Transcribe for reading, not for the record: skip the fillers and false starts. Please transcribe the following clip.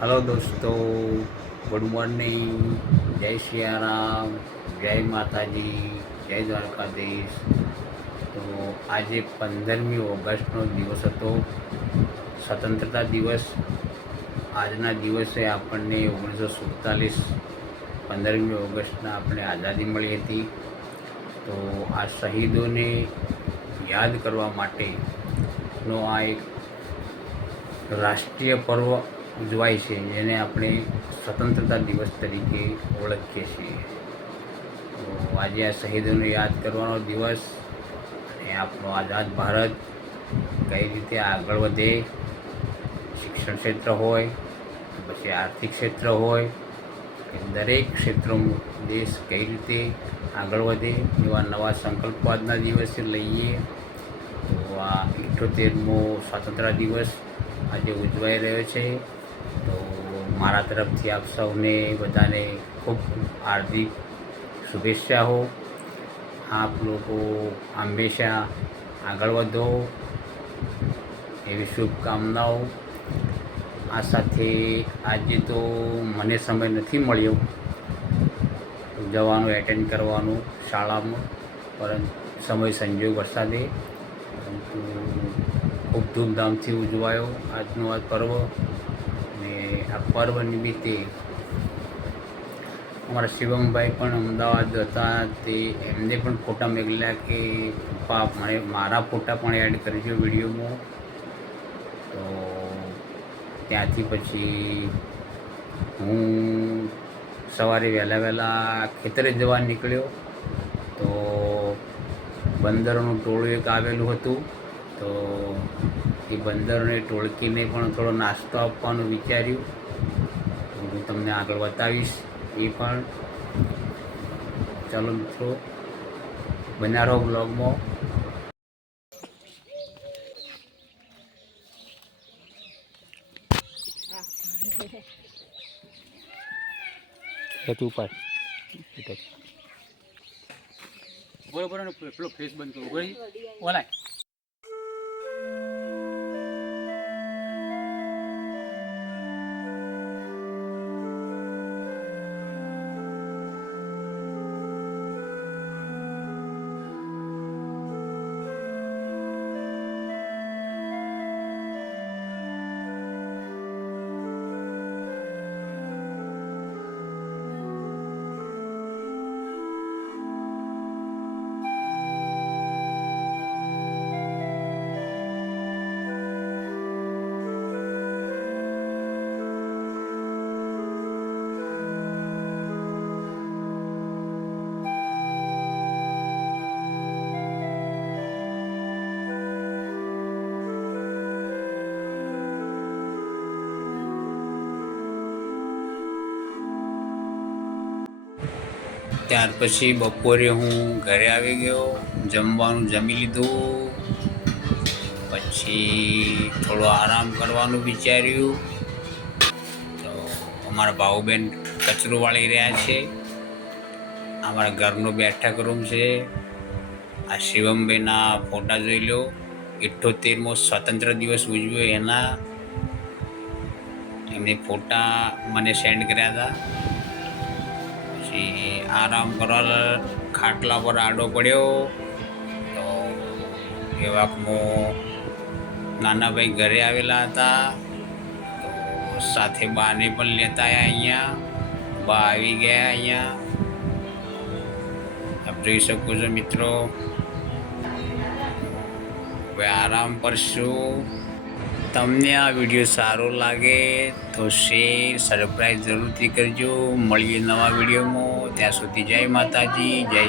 Hello दोस्तों, good morning, जय सियाराम, जय माताजी, जय દ્વારકાધીશ। તો આજે 15મી ઓગસ્ટનો દિવસ હતો, સ્વતંત્રતા દિવસ। આજના દિવસે આપણને 1947 15મી ઓગસ્ટના આપણે આઝાદી મળી હતી। તો આ શહીદોને યાદ કરવા માટેનો આ એક રાષ્ટ્રીય પર્વ ઉજવાય છે, જેને આપણે સ્વતંત્રતા દિવસ તરીકે ઓળખીએ છીએ। તો આજે આ શહીદોને યાદ કરવાનો દિવસ અને આપણો આઝાદ ભારત કઈ રીતે આગળ વધે, શિક્ષણ ક્ષેત્ર હોય, પછી આર્થિક ક્ષેત્ર હોય, દરેક ક્ષેત્રોમાં દેશ કઈ રીતે આગળ વધે એવા નવા સંકલ્પો આજના દિવસે લઈએ। તો આ 78મો સ્વાતંત્ર્ય દિવસ આજે ઉજવાઈ રહ્યો છે। તો મારા તરફથી આપ સૌને બધાને ખૂબ હાર્દિક શુભેચ્છા હો। આપ લોકો હંમેશા આગળ વધો એવી શુભકામનાઓ। આ સાથે આજે તો મને સમય નથી મળ્યો જવાનું, એટેન્ડ કરવાનું શાળામાં, પરંતુ સમય સંજોગ વરસાદે, પરંતુ ખૂબ ધૂમધામથી ઉજવાયો આજનો આ પર્વ। અને આ પર્વ નિમિત્તે અમારા શિવમભાઈ પણ અમદાવાદ હતા, તે એમને પણ ફોટા મોકલ્યા કે પપ્પા મને મારા ફોટા પણ એડ કરજો વિડીયોમાં। તો ત્યાંથી પછી હું સવારે વહેલા ખેતરે જવા નીકળ્યો। તો બંદરોનું ટોળું એક આવેલું હતું, તો એ બંદરોની ટોળકીને પણ થોડો નાસ્તો આપવાનું વિચાર્યું। તો હું તમને આગળ બતાવીશ એ પણ। ચાલો મિત્રો, બન્યા રહો બ્લોગમાં। તું પર બરોબર, પેલો ફેસ બંધ કરવો ઓલા। ત્યાર પછી બપોરે હું ઘરે આવી ગયો, જમવાનું જમી લીધું, પછી થોડો આરામ કરવાનું વિચાર્યું। તો અમારા ભાઉબેન કચરો વાળી રહ્યા છે, અમારા ઘરનો બેઠક રૂમ છે। આ શિવમભાઈના ફોટા જોઈ લો, 78મો સ્વતંત્ર દિવસ ઉજવ્યો એના એમને ફોટા મને સેન્ડ કર્યા હતા। આરામ કરવા ખાટલા પર આડો પડ્યો, તો એ વાકમાં નાનાભાઈ ઘરે આવેલા હતા, તો સાથે બાને પણ લેતા આવ્યા। અહીંયા બા આવી ગયા। અહીંયા આપ જોઈ શકો છો મિત્રો। હવે આરામ કરશું। તમને આ વિડીયો સારો લાગે તો શેર, સબસ્ક્રાઈબ જરૂરથી કરજો। મળીએ નવા વિડીયોમાં, ત્યાં સુધી જય માતાજી, જય